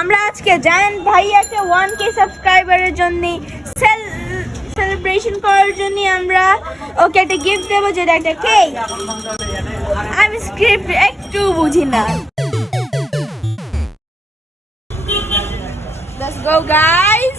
আমরা আজকে জায়ান্ট ভাইয়াকে ওয়ান কে সাবস্ক্রাইবারের জন্য সেল সেলিব্রেশন করার জন্য আমরা ওকে একটা গিফট দেবো যেটা একটা কেক আমি স্ক্রিপ্ট একটু বুঝি না। Let's go, guys!